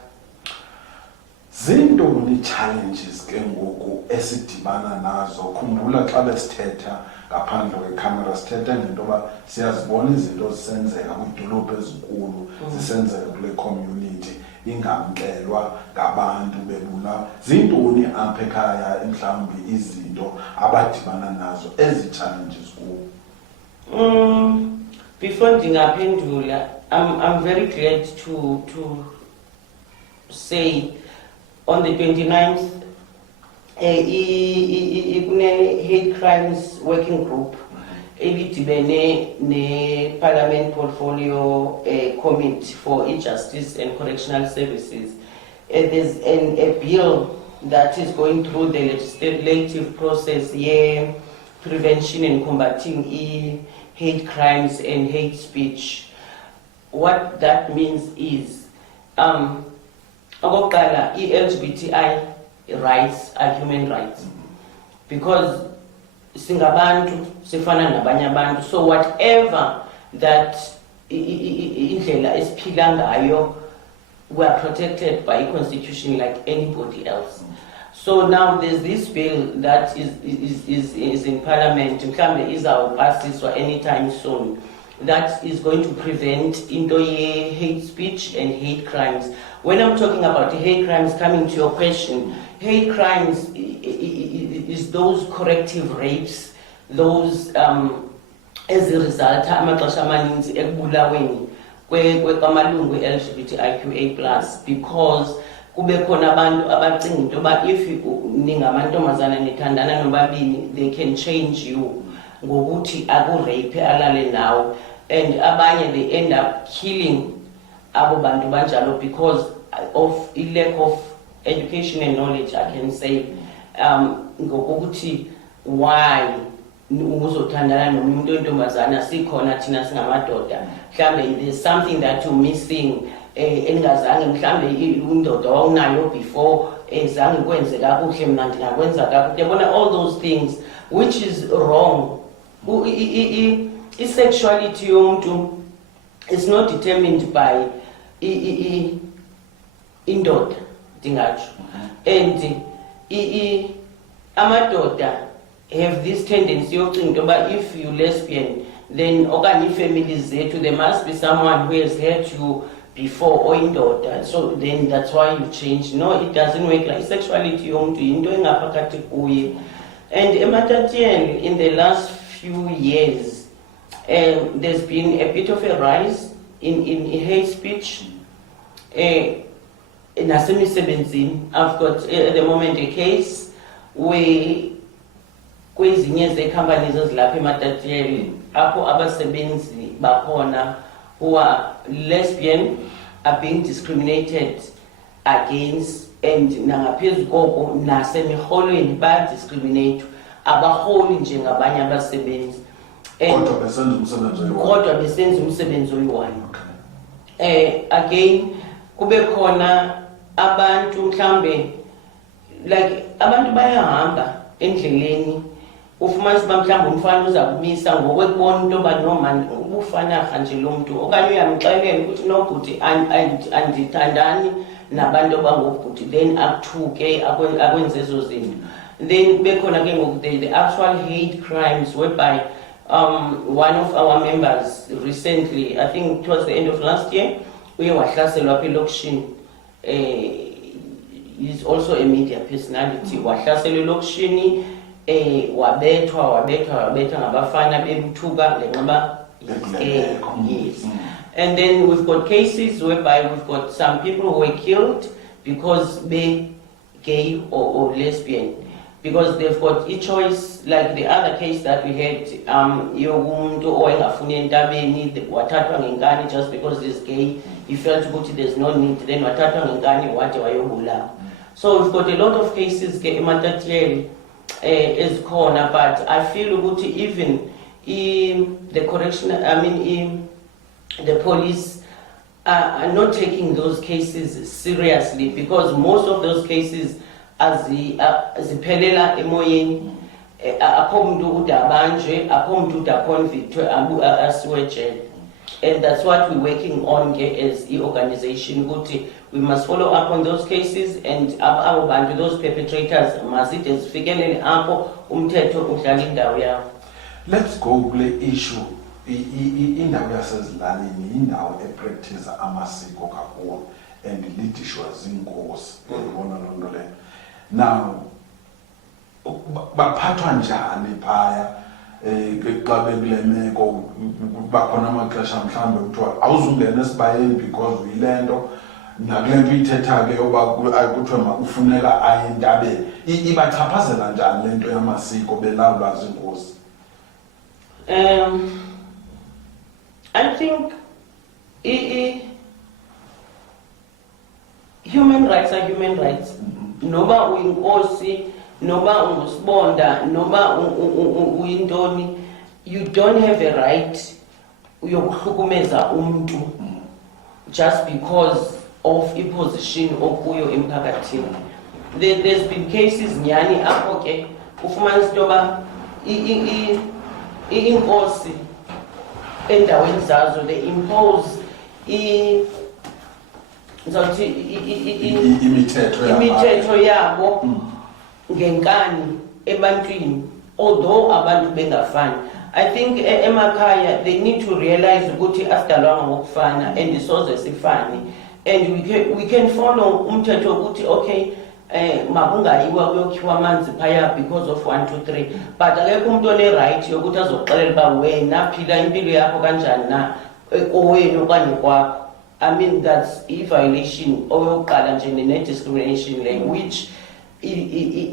Zintoni challenges ke ngoku esidibana nazo? Khumbula xa besithetha ngaphandle kwekhamera sithetha ngento yoba siyazibona izinto zisenzeka kwiidolophu ezinkulu, zisenzeka kule community, ingamkelwa ngabantu bebulawa. Zintoni apha ekhaya mhlawumbi izinto abadibana nazo ezi challenges kubo? Before ndingaphendula, I'm very glad to say on the 29th hate crimes working group ebidibene ne-Parliament Portfolio Committee for E-Justice and Correctional Services. There's a bill that is going through the legislative process here, prevention and combating hate crimes and hate speech. What that means is LGBTI rights are human rights, because singabantu sifana nabanye abantu, so whatever that indlela esiphila ngayo, we are protected by a constitution like anybody else. So now there's this bill that is in Parliament, mhlawumbe izawupasiswa anytime soon, that is going to prevent into hate speech and hate crimes. When I'm talking about the hate crimes, coming to your question, hate crimes is those corrective rapes, those as a result amaxesha amaninzi ekubulaweni kwamalungu LGBTQIA+, because kube khona abantu abacinga into yoba if ningamantombazana nithandana nobabini, they can change you ngokuthi akurape alale nawo, and abanye they end up killing abo bantu banjalo because of a lack of education and knowledge, I can say. Ngokuthi why uzothandana nomuntu ontombazana sikhona thina singamadoda, mhlambe there's something that you're missing engazange mhlambe undoda wawunayo before zange kwenze kakuhle mna ndingakwenza kakuhle. Yabona, all those things which is wrong. I-sexuality yomuntu is not determined by indoda ndingatsho, and amadoda have this tendency yokucinga into yoba if you lesbian then okanye ifamily zethu there must be someone who has hurt you before or indoda, so then that's why you change. No, it doesn't work like sexuality yomuntu into engaphakathi kuye. And eMatatiele, in the last few years, there's been a bit of a rise in hate speech. Nasemisebenzini, I've got at the moment a case where kwezinye ze-companies ezilapha eMatatiele apho abasebenzi bakhona who are lesbian are being discriminated against, and nangaphezu koko nasemiholweni bayadiscriminate, abaholi njengabanye abasebenzi kodwa besenza umsebenzi oyi-one. Again kube khona abantu mhlambe like abantu bayahamba endleleni ufumanise uba mhlawumbi umfana uza kumisa ngokwekubona into yoba nomani ubufanarha nje lo mntu okanye uyamxelela ukuthi nobhuti andithandani nabantu abangobhuti then akuthuke akwenze ezo zinto. Then bekhona ke ngoku the actual hate crimes whereby one of our members recently, I think towards the end of last year, uye wahlaselwa apha elokishini. He's also a media personality. Wahlaselwa elokishini, wabethwa ngabafana bemthuka ngenxeba yes. And then we've got cases whereby we've got some people who were killed because they're gay or lesbian, because they've got a choice. Like the other case that we had, yomuntu owayengafuni entabeni wathathwa ngenkani just because he's gay. He felt ukuthi there's no need, then wathathwa ngenkani wade wayobulawa. So we've got a lot of cases ke eMatatiele ezikhona, but I feel ukuthi even the the police are not taking those cases seriously, because most of those cases ziphelela emoyeni. Akho umuntu ude abanjwe, akho umuntu ude aconvictwe asiwe ejele. And that's what we're working on as an organization. We must follow up on those cases, and those perpetrators must fikelele apho umthetho udlala indawo yawo. Let's go kule issue. Indawo yasezilalini indawo epractice amasiko kakhulu and lidishwa zinkosi. Ubona loo nto leyo. Now baphathwa njani phaya xa bekule meko? Bakhona amaxesha mhlawumbe kuthiwa awuzungena esibayeni because uyile nto, nakule nto ithetha ke yoba kuthiwe ufuneka aye entabeni. Ibachaphazela njani le nto yamasiko belawulwa zinkosi? I think human rights are human rights. Noba uyinkosi, noba ungusibonda, noba uyintoni, you don't have a right yokuhlukumeza umuntu just because of a position okuyo emphakathini. There's been cases nyani apho ke ufumanisa into yoba inkosi endaweni zazo they impose imithetho yabo ngenkani ebantwini, although abantu bengafani. I think emakhaya they need to realize ukuthi asidalwanga ngokufana and isoze sifane, and we can follow umthetho ukuthi okay makungayiwa kuyokhiwa amanzi phaya because of 1 2 3, but akekho umuntu one-right yokuthi azoxelela uba wena phila impilo yakho kanjani na kowenu okanye kwakho. I mean, that's a violation oyokuqala nje ne-discrimination like which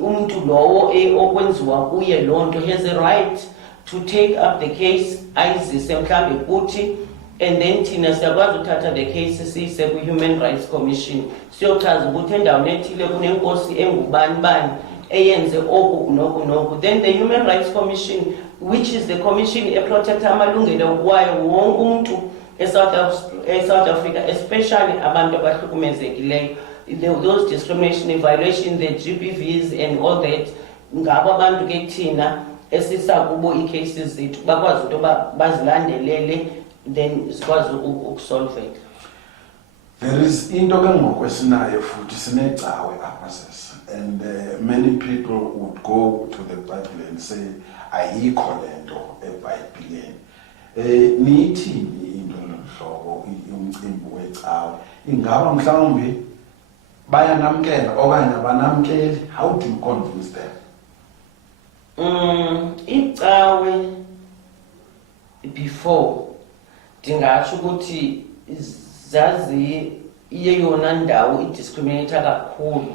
umuntu lowo okwenziwa kuye loo nto has a right to take up the case ayizise mhlawumbe kuthi, and then thina siyakwazi uthatha the case siyise kwi-Human Rights Commission siyochaza ukuthi endaweni ethile kunenkosi engubani eyenze oku noku. Then the Human Rights Commission, which is the commission eprotecta amalungelo wayo wonke umuntu eSouth Africa, especially abantu abahlukumezekileyo, those discrimination violation, the GBVs and all that, ngabo abantu ke thina esisa kubo i-cases zethu bakwazi into bazilandelele then sikwazi ukusolveka. There is into ke ngokwesinayo futhi sinecawe apha sesa, and many people would go to the Bible and say ayikho lento eBhayibhelini. Nithini into lomhlobo umcimbi wecawe? Ingaba mhlawumbe bayanamkela okanye abanamkeli? How do you convince them? Icawe before ndingatsho ukuthi zazi iyeyona ndawo idiscriminate kakhulu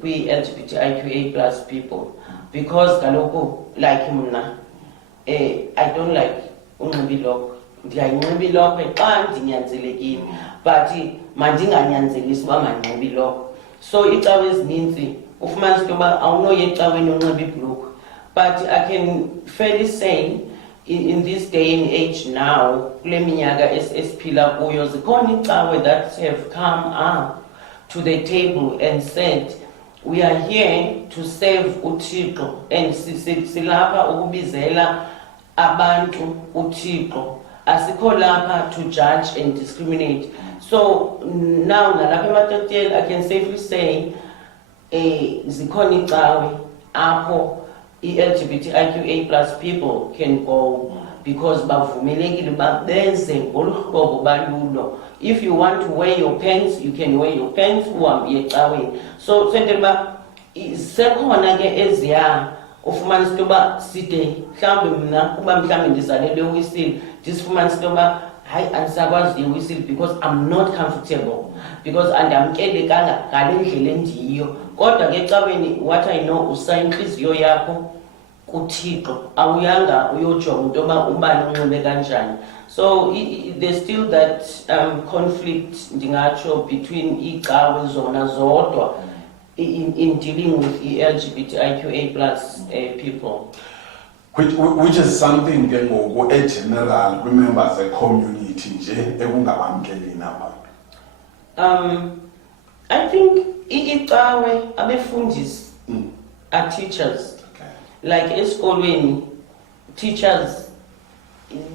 kwi-LGBTQI+ people, because kaloku like mna I don't like unxiba ilokwe. Ndiyayinxiba ilokwe xa ndinyanzelekile, but mandinganyanzelisi uba mandinxibe ilokwe. So icawe ezininzi ufumanisa into yoba awunoya ecaweni unxiba ibhulukhwe. But I can fairly say in this day and age now, kule minyaka esiphila kuyo, zikhona icawe that have come up to the table and said we are here to serve uThixo and silapha ukubizela abantu uThixo. Asikho lapha to judge and discriminate. So now nalapha eMatatiele, I can safely say zikhona icawe apho LGBTQIA plus people can go because bavumelekile benze ngoluhlobo balulo. If you want to wear your pants, you can wear your pants uhambe ecaweni. So sentele ba sekhona ke eziya ufumanisa into yoba side mhlawumbe mna uba mhlawumbe ndizalelwe uWisile ndisifumanisa into yoba hayi andisakwazi uWisile because I'm not comfortable because andamkelekanga ngale ndlela endiyiyo. Kodwa ke ecaweni what I know usa inhliziyo yakho kuThixo awuyanga uyojonga into yoba ubani unxibe kanjani. So there's still that conflict ndingatsho between icawe zona zodwa in dealing with the LGBTQIA plus people. Which is something ke ngoku general kwi-members e-community nje ekungabamkeli nabantu. I think icawe abefundisi are teachers. Okay. Like esikolweni, teachers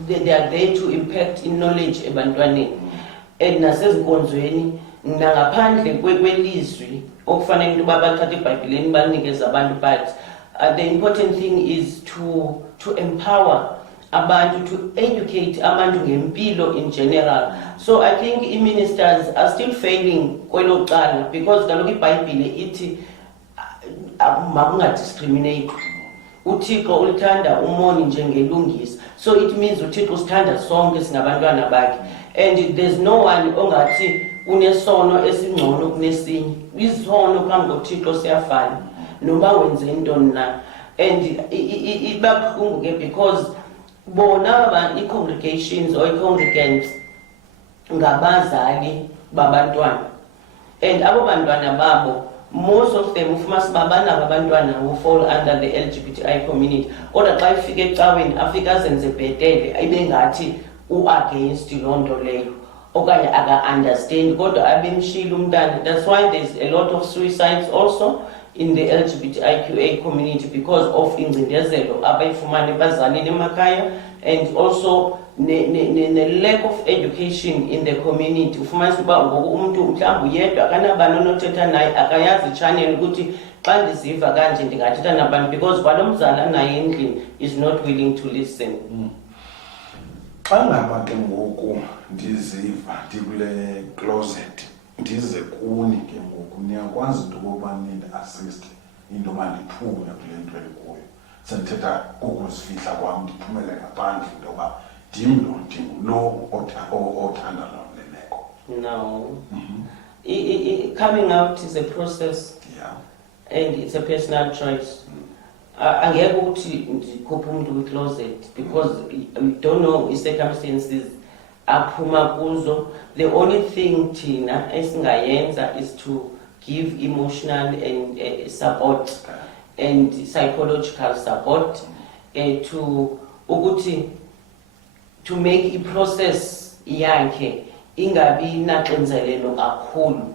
they are there to impact in knowledge ebantwaneni. And nasezinkonzweni nangaphandle kwelizwi okufanele into bathathe iBhayibhileni banikeze abantu, but the important thing is to empower abantu, to educate abantu ngempilo in general. So I think ministers are still failing kwelo cala because kaloku iBhayibhile ithi makungadiscriminate. uThixo ulithanda umoni njengelungisa. So it means uThixo usithanda sonke singabantwana bakhe. And there's no one ongathi unesono esingcono kunesinye. Isono phambi koThixo siyafana noma wenze into na. And ibabuhlungu ke because bona i-congregations or i-congregants ngabazali babantwana. And abo bantwana babo, most of them ufumasi babana abantwana who fall under the LGBTI community. Kodwa xa ifika ecaweni afika azenze bhetele ibe ngathi against loo nto leyo okanye aka-understand kodwa abemshila umntana. That's why there's a lot of suicides also in the LGBTIQA community because of ingcindezelo abayifumana ebazalini emakhaya, and also the lack of education in the community. Ufumanisa uba ngoku umuntu mhlawumbe uyedwa akanabani onothetha naye, akayazi channel ukuthi xa ndiziva kanje ndingathetha nabantu because kwalo mzala naye endlini is not willing to listen. Xa ngaba ke ngoku ndiziva ndikule closet ndize kuni ke ngoku niyakwazi into yokuba nindi-assist into yoba ndiphume kule nto endikuyo. Sendithetha kukuzifihla kwam ndiphumele ngaphandle into yoba ndingulo othanda loo meko. No. Coming out is a process. Yeah. And it's a personal choice. Angeke ukuthi ndikhuphe umuntu kwi-closet because we don't know i-circumstances aphuma kuzo. The only thing thina esingayenza is to give emotional and support and psychological support to make a process yakhe ingabi naxinzelelo kakhulu.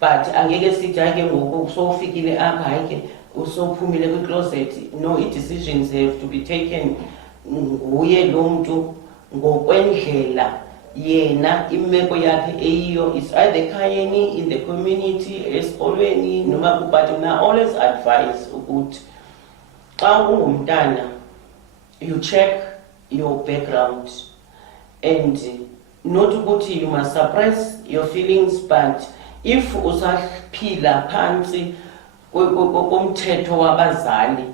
But angeke sithi ake ngoku sofikile apha hayike usophumile kwi-closet. No, i-decisions have to be taken nguye lo muntu ngokwendlela yena imeko yakhe eyiyo, is either ekhayeni, in the community, esikolweni noma ku. But mina always advise ukuthi xa ungumntana you check your background and not ukuthi you must suppress your feelings, but if usaphila phansi komthetho wabazali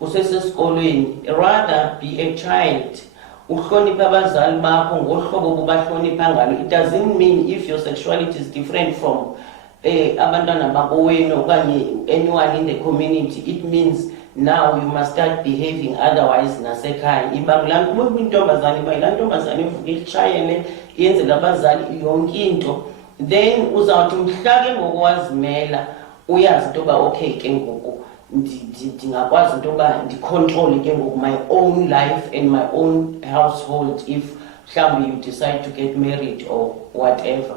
usesesikolweni, rather be a child uhloniphe abazali bakho ngohlobo obubahlonipha ngalo. It doesn't mean if your sexuality is different from abantwana bakowenu okanye anyone in the community, it means now you must start behaving otherwise nasekhaya. Ibangula kuba intombazane bayila ntombazane ivuka ichayele yenze labazali yonke into, then uzawuthi mhlake ngokwazimela uyazi into yoba okay ke ngoku ndingakwazi into yoba ndicontrol ke ngoku my own life and my own household if mhlawumbi you decide to get married or whatever.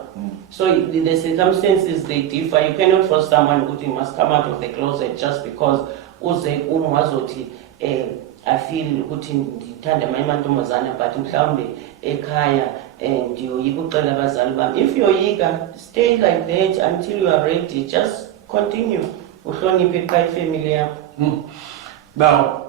So the circumstances, they differ. You cannot force someone who must come out of the closet just because I feel ukuthi ndithanda amanye amantombazana but mhlawumbe ekhaya ndiyoyika abazali bami. If you're eager, stay like that until you are ready. Just continue. Uhloniphe xa ifamily yakho. Now,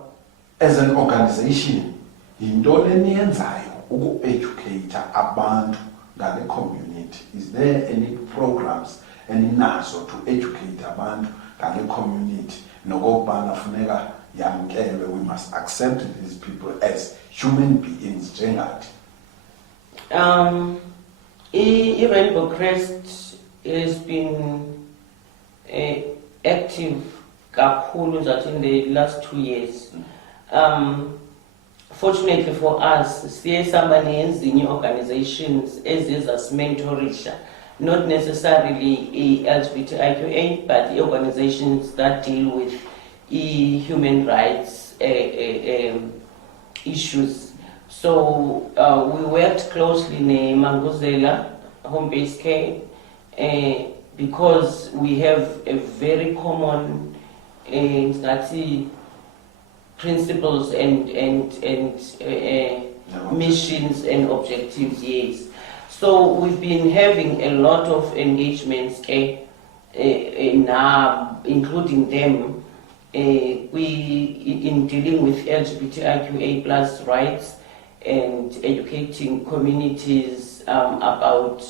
as an organization, yintoni eniyenzayo uku-educate abantu ngale community? Is there any programs eninazo to educate abantu ngale community? Nokokubana funeka yamkelwe, we must accept these people as human beings njengathi. I-Rainbow Crest has been active kakhulu in the last 2 years. Fortunately for us, siye saba nezinye organizations ezizasimentorisha, not necessarily LGBTQI, but organizations that deal with human rights issues. So we worked closely with Manguzela Home-Based Care because we have a very common principles and missions and objectives, yes. So we've been having a lot of engagements now, including them, in dealing with LGBTQA plus rights and educating communities about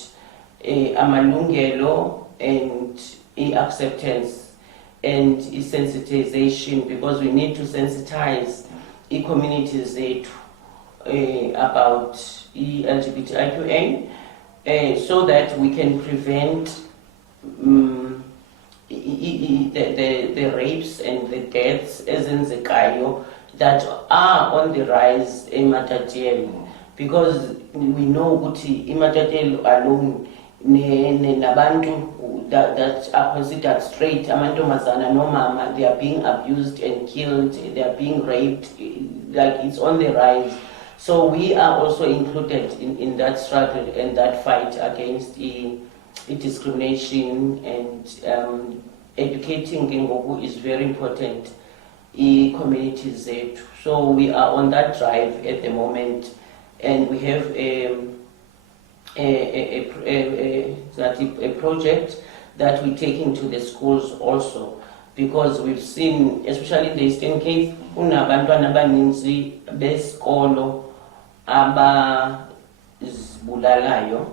amalungelo and acceptance and sensitization, because we need to sensitize communities about LGBTQA so that we can prevent the rapes and the deaths ezenzekayo that are on the rise in Matatiele, because we know ukuthi iMatatiele alone nabantu that are considered straight, amantombazana no mama, they are being abused and killed, they are being raped, like it's on the rise. So we are also included in that struggle and that fight against discrimination, and educating who is very important in communities. So we are on that drive at the moment, and we have a project that we take into the schools also, because we've seen, especially in the Eastern Cape, kunabantwana abaninzi besikolo abazibulalayo,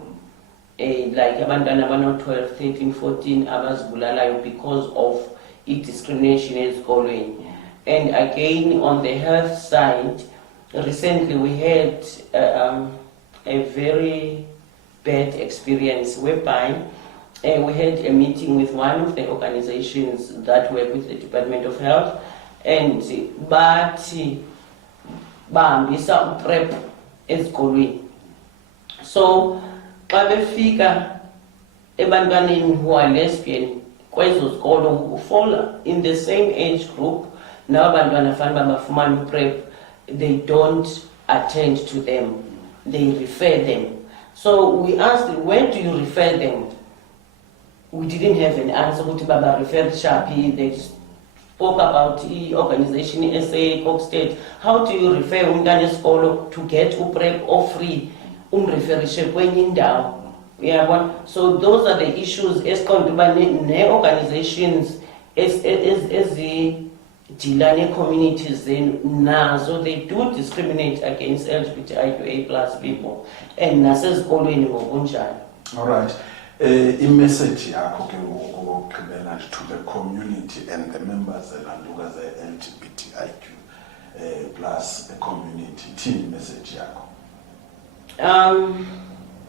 like abantwana abano 12, 13, 14 abazibulalayo because of discrimination esikolweni. And again, on the health side, recently we had a very bad experience whereby we had a meeting with one of the organizations that work with the Department of Health, and bathi bahambisa PrEP esikolweni. So xa befika ebantwaneni who are lesbian kwezo zikolo who fall in the same age group, now abantwana fanele bafumane PrEP, they don't attend to them, they refer them. So we asked, where do you refer them? We didn't have an answer. Baba referred Shapi. They spoke about the organization SA Coke State. How do you refer umntana esikolo to get PrEP or free? Umreferishe kwenye indawo. So those are the issues ne organizations as the communities nazo, they do discriminate against LGBTQA plus people, and nasezikolweni ngokunjalo. All right. I-message yakho ke ngokugqibela to the community and the members elanduka ze-LGBTIQ plus the community, thini message yakho?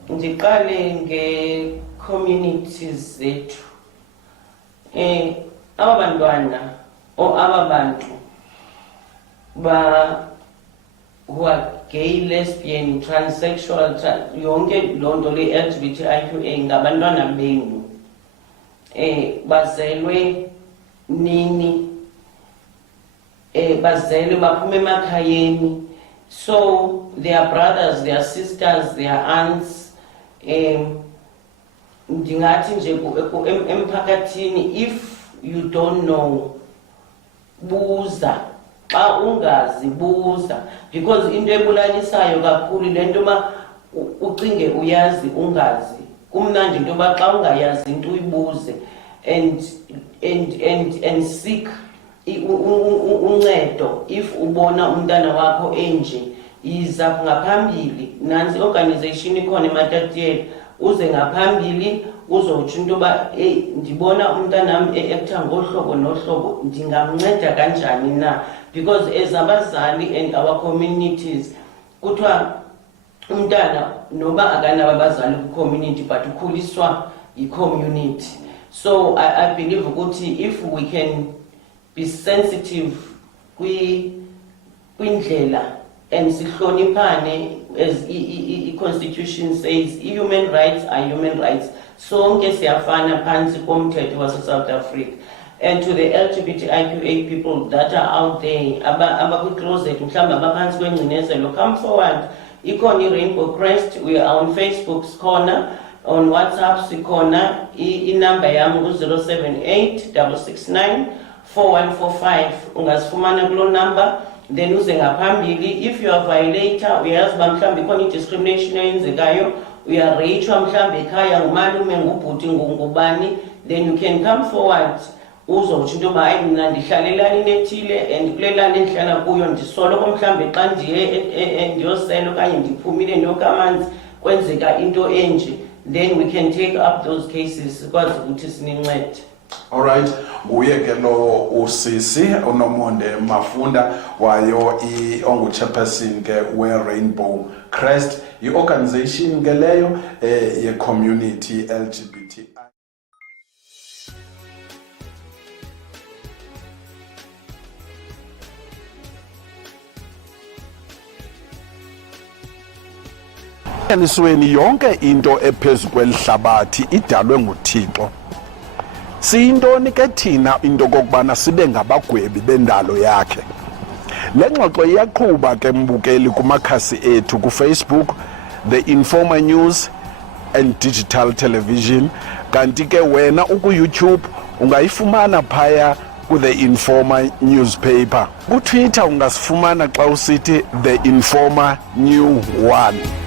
Ndiqale nge-communities zethu. Abantwana or abantu who are gay, lesbian, transsexual, yonke lonto le LGBTQA ngabantwana benu. Bazelwe nini, bazelwe baphume emakhayeni. So their brothers, their sisters, their aunts, ndingathi nje emphakathini, if you don't know, buza. Xa ungazi buza, because into ebulalisayo kakhulu lento ma ucinge uyazi ungazi. Kumnandi into ba xa ungayazi into uyibuze and seek uncedo. If ubona umntana wakho enje, iza ngaphambili. Nansi organization ikhona eMatatiyela, uze ngaphambili uzotsho into ba ndibona umntanami eaktha ngohlobo nohlobo, ndingamnceda kanjani na? Because as abazali and our communities, kuthiwa umntana noba akanabo abazali ku-community but ukhuliswa yi-community. So I believe ukuthi if we can be sensitive kwindlela and sihloniphane, as i-constitution says, human rights are human rights. Sonke siyafana phansi komthetho wase-South Africa. And to the LGBTQI people that are out there, abakwi-closet, mhlawumbe abaphansi kwengcinezelo, come forward. Ikhona i-Rainbow Crest, we are on Facebook's corner, on WhatsApp sikhona, inumber yami ku-078-669-4145. Ungasifumana kulo number, then uze ngaphambili. If you are a violator, uyazi ba mhlawumbe ikhona i-discrimination eyenzekayo, uyareyithwa mhlawumbe ekhaya ngumalume, ngubhuti, ngubani, then you can come forward. Uzotsho into yoba hayi mna ndihlalelani nethile and kule lali endihlala kuyo ndisoloko mhlawumbe xa ndiye ndiyosela okanye ndiphumile nokamanzi kwenzeka into enje, then we can take up those cases sikwazi ukuthi sinincede. Alright, nguye ke lo usisi uNomonde Mafunda wayo ongu-chairperson ke we-Rainbow Crest, i-organization ke leyo ye-community LGBTI. Elisweni yonke into ephezu kwelihlabathi idalwe nguThixo. Siyintoni ke thina into kokubana sibe ngabagwebi bendalo yakhe? Le ngxoxo iyaqhuba ke mbukeli kumakhasi ethu kuFacebook, The Informer News and Digital Television, kanti ke wena uku-YouTube ungayifumana phaya ku-The Informer Newspaper. Ku-Twitter ungasifumana xa usithi The Informer New 1.